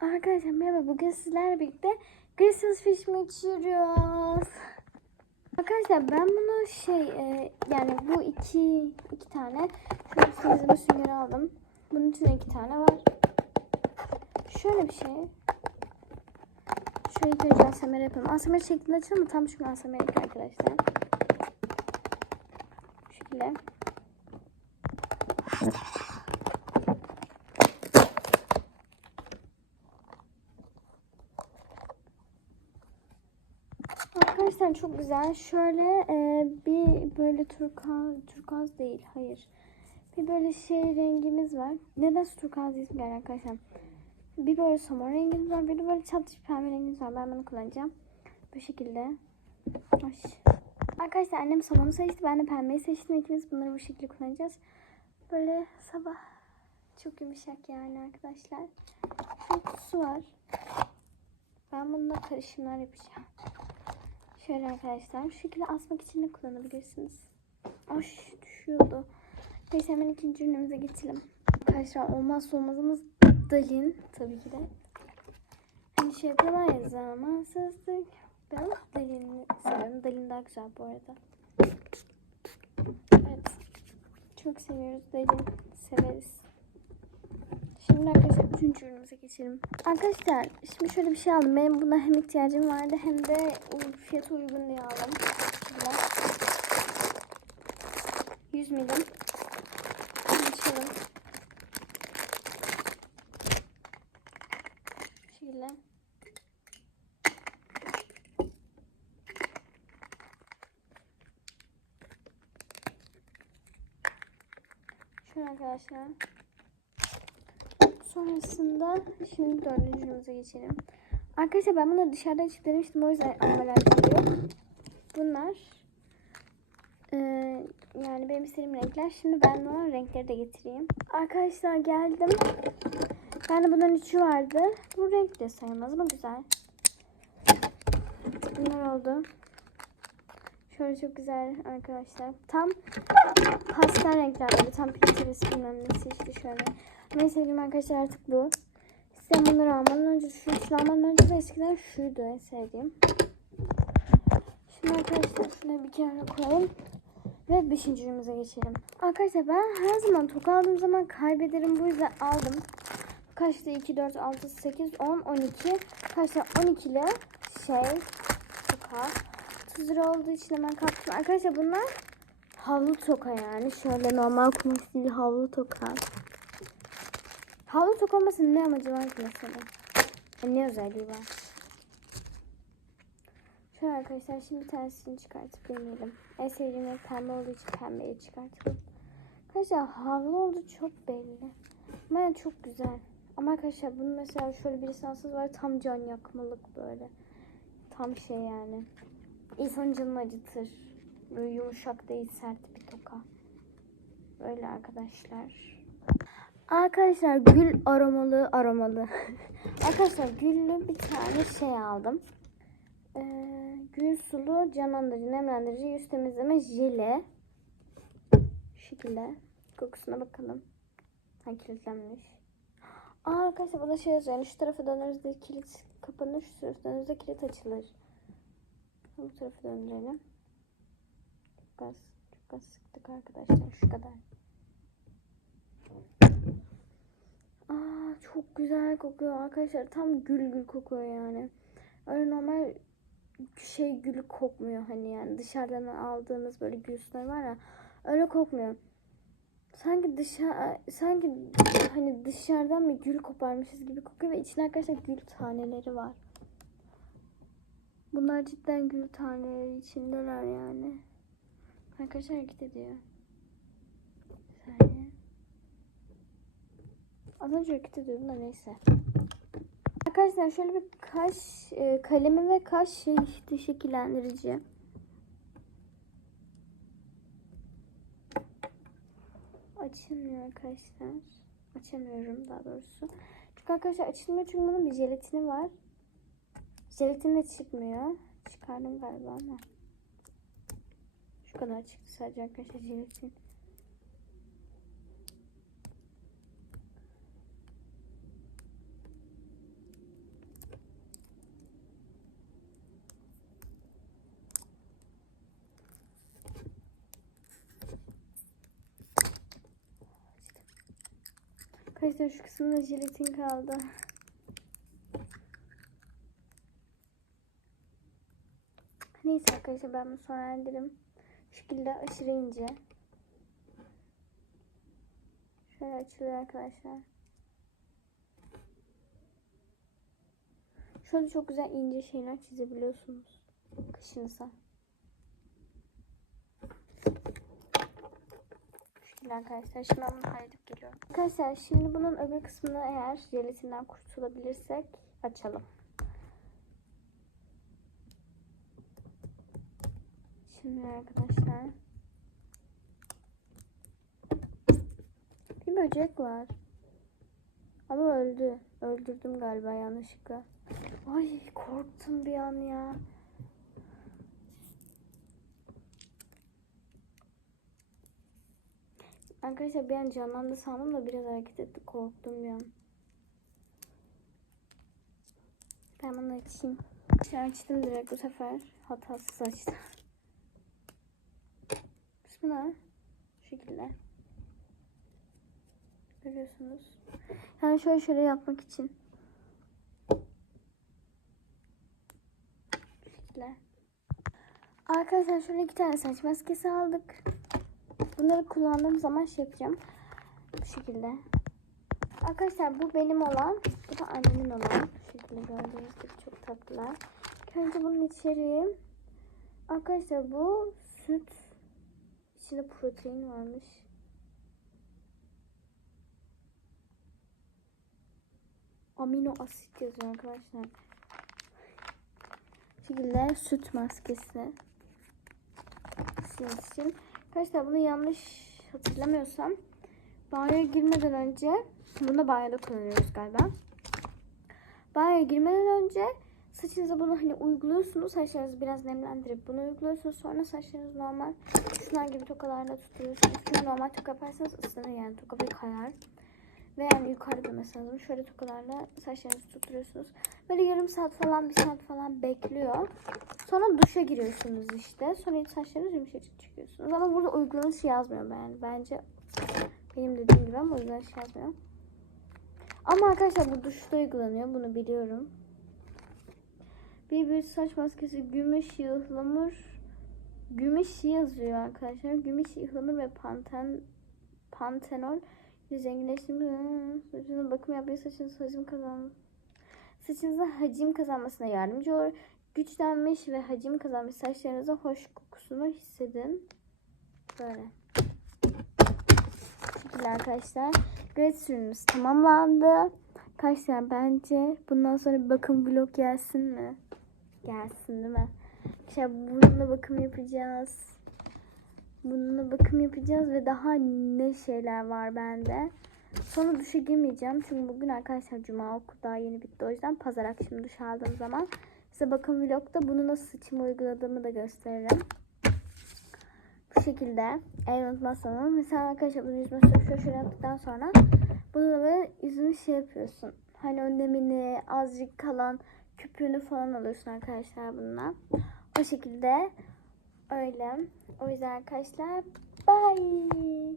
Arkadaşlar merhaba bugün sizlerle birlikte Crystal Fish mi içiyoruz? Arkadaşlar ben bunu şey e, yani bu iki iki tane sözümü süngeri aldım. Bunun içinde iki tane var. Şöyle bir şey. Şöyle ilk önce ASMR yapalım. ASMR şeklinde açalım mı? Tam şu ASMR arkadaşlar. Bu şekilde. Arkadaşlar çok güzel. Şöyle e, bir böyle turkuaz, turkuaz değil, hayır. Bir böyle şey rengimiz var. Neden turkuaz ismi geldi arkadaşlar? Bir böyle somon rengimiz var, bir de böyle çatış pembe rengimiz var. Ben bunu kullanacağım. Bu şekilde. Hoş. Arkadaşlar annem somonu seçti, ben de pembeyi seçtim. İkimiz bunları bu şekilde kullanacağız. Böyle sabah çok yumuşak yani arkadaşlar. Şöyle kutusu var. Ben bununla karışımlar yapacağım. Şöyle arkadaşlar şu şekilde asmak için de kullanabilirsiniz. Ay düşüyordu. Neyse hemen ikinci ürünümüze geçelim. Arkadaşlar olmazsa olmazımız Dalin tabii ki de. Hani şey yapıyorlar ya zamansızlık. Ben Dalin'i seviyorum. Dalin daha güzel bu arada. Evet. Çok seviyoruz Dalin. Severiz. Şimdi arkadaşlar üçüncü ürünümüze geçelim. Arkadaşlar şimdi şöyle bir şey aldım. Benim buna hem ihtiyacım vardı hem de fiyatı uygun diye aldım. Şöyle. 100 milim. Açalım. Şöyle. Şöyle arkadaşlar. Sonrasında şimdi dördüncü ürünümüze geçelim. Arkadaşlar ben bunları dışarıdan çıkıp denemiştim. O yüzden ambalaj yok. Bunlar e, yani benim istediğim renkler. Şimdi ben buna renkleri de getireyim. Arkadaşlar geldim. Ben de bunların üçü vardı. Bu renk de sayılmaz ama güzel. Bunlar oldu. Şöyle çok güzel arkadaşlar. Tam pastel renkler böyle. Tam Pinterest bilmem nesi işte şöyle. En sevdiğim arkadaşlar artık bu. Size bunları almadan önce şu almadan önce de eskiden şuydu en sevdiğim. Şimdi arkadaşlar şunu bir kenara koyalım. Ve beşinci geçelim. Arkadaşlar ben her zaman toka aldığım zaman kaybederim. Bu yüzden aldım. Kaçtı? 2, 4, 6, 8, 10, 12. Arkadaşlar 12 ile şey toka. 30 lira olduğu için hemen kaptım. Arkadaşlar bunlar havlu toka yani. Şöyle normal kumaş değil havlu toka. Havlu tok olmasının ne amacı var ki mesela? Yani ne özelliği var? Şöyle arkadaşlar şimdi bir tanesini çıkartıp deneyelim. En sevdiğim renk pembe olduğu için pembeyi çıkartalım. Arkadaşlar havlu olduğu çok belli. Ama yani çok güzel. Ama arkadaşlar bunun mesela şöyle bir lisanssız var tam can yakmalık böyle. Tam şey yani. İnsanın canını acıtır. Böyle yumuşak değil sert bir toka. Böyle arkadaşlar. Arkadaşlar gül aromalı aromalı. Arkadaşlar güllü bir tane şey aldım. Ee, gül sulu canlandırıcı, nemlendirici, yüz temizleme jeli. Şu şekilde. Kokusuna bakalım. Ha kilitlenmiş. Aa, arkadaşlar burada şey yazıyor. Yani şu tarafa döndüğünüzde kilit kapanır. Şu tarafa döndüğünüzde kilit açılır. Bu tarafa döndürelim. Çok az, çok az sıktık arkadaşlar. Şu kadar. Aa, çok güzel kokuyor arkadaşlar. Tam gül gül kokuyor yani. Öyle normal şey gülü kokmuyor hani yani dışarıdan aldığımız böyle gül suları var ya öyle kokmuyor. Sanki dışarı sanki hani dışarıdan bir gül koparmışız gibi kokuyor ve içinde arkadaşlar gül taneleri var. Bunlar cidden gül taneleri içindeler yani. Arkadaşlar hareket ediyor. Bir saniye. Az önce hareket ediyordum da neyse. Arkadaşlar şöyle bir kaş e, kalemi ve kaş şey işte şekillendirici. Açılmıyor arkadaşlar. Açamıyorum daha doğrusu. Çünkü arkadaşlar açılmıyor çünkü bunun bir jelatini var. Jelatin de çıkmıyor. Çıkardım galiba ama. Şu kadar çıktı sadece arkadaşlar jelatin. Arkadaşlar şu kısımda jelatin kaldı. Neyse arkadaşlar ben bunu sonra ederim. Şu şekilde aşırı ince. Şöyle açılıyor arkadaşlar. Şöyle çok güzel ince şeyler çizebiliyorsunuz. Kaşınıza. Arkadaşlar. Şimdi bunu halledip geliyorum. Arkadaşlar şimdi bunun öbür kısmını eğer jelatinden kurtulabilirsek açalım. Şimdi arkadaşlar. Bir böcek var. Ama öldü. Öldürdüm galiba yanlışlıkla. Ay korktum bir an ya. Arkadaşlar bir an canlandı sandım da biraz hareket etti. Korktum bir an. Ben bunu açayım. Şimdi açtım direkt bu sefer. Hatasız açtım. Bismillah. Şu şekilde. Görüyorsunuz. Yani şöyle şöyle yapmak için. Şu şekilde. Arkadaşlar şöyle iki tane saç maskesi aldık. Bunları kullandığım zaman şey yapacağım. Bu şekilde. Arkadaşlar bu benim olan. Bu da annemin olan. Bu şekilde gördüğünüz gibi çok tatlılar. Önce bunun içeriği. Arkadaşlar bu süt. İçinde protein varmış. Amino asit yazıyor arkadaşlar. Bu şekilde süt maskesi. Sizin için. Arkadaşlar bunu yanlış hatırlamıyorsam banyoya girmeden önce bunu da banyoda kullanıyoruz galiba. Banyoya girmeden önce saçınıza bunu hani uyguluyorsunuz. Saçlarınızı biraz nemlendirip bunu uyguluyorsunuz. Sonra saçlarınız normal şunlar gibi tokalarla tutuyorsunuz. Çünkü normal toka yaparsanız ıslanır yani toka bir kayar. Ve yani yukarıda mesela şöyle tokalarla saçlarınızı tutturuyorsunuz. Böyle yarım saat falan bir saat falan bekliyor. Sonra duşa giriyorsunuz işte. Sonra saçlarınız yumuşacık çıkıyorsunuz. Ama burada uygulanış yazmıyor yani. Bence benim dediğim gibi ama uygulanış yazmıyor. Ama arkadaşlar bu duşta uygulanıyor. Bunu biliyorum. Bir bir saç maskesi gümüş ıhlamur gümüş yazıyor arkadaşlar. Gümüş ıhlamur ve panten pantenol zenginleştirme saçınıza bakım yapmayı saçınız hacim kazan saçınıza hacim kazanmasına yardımcı olur. Güçlenmiş ve hacim kazanmış saçlarınıza hoş kokusunu hissedin. Böyle. Şekilde arkadaşlar. Great sürümümüz tamamlandı. Arkadaşlar bence bundan sonra bir bakım vlog gelsin mi? Gelsin değil mi? İşte bununla bakım yapacağız. Bununla bakım yapacağız ve daha ne şeyler var bende. Sonra duşa girmeyeceğim. Çünkü bugün arkadaşlar cuma okul daha yeni bitti. O yüzden pazar akşamı duş aldığım zaman size bakım vlogda bunu nasıl saçıma uyguladığımı da gösteririm. Bu şekilde. Eğer unutmazsanız. Mesela arkadaşlar bunu yüzüme sürüp şöyle yaptıktan sonra bunu da böyle yüzünü şey yapıyorsun. Hani o nemini azıcık kalan küpüğünü falan alıyorsun arkadaşlar bununla. O şekilde öyle. O yüzden arkadaşlar bye.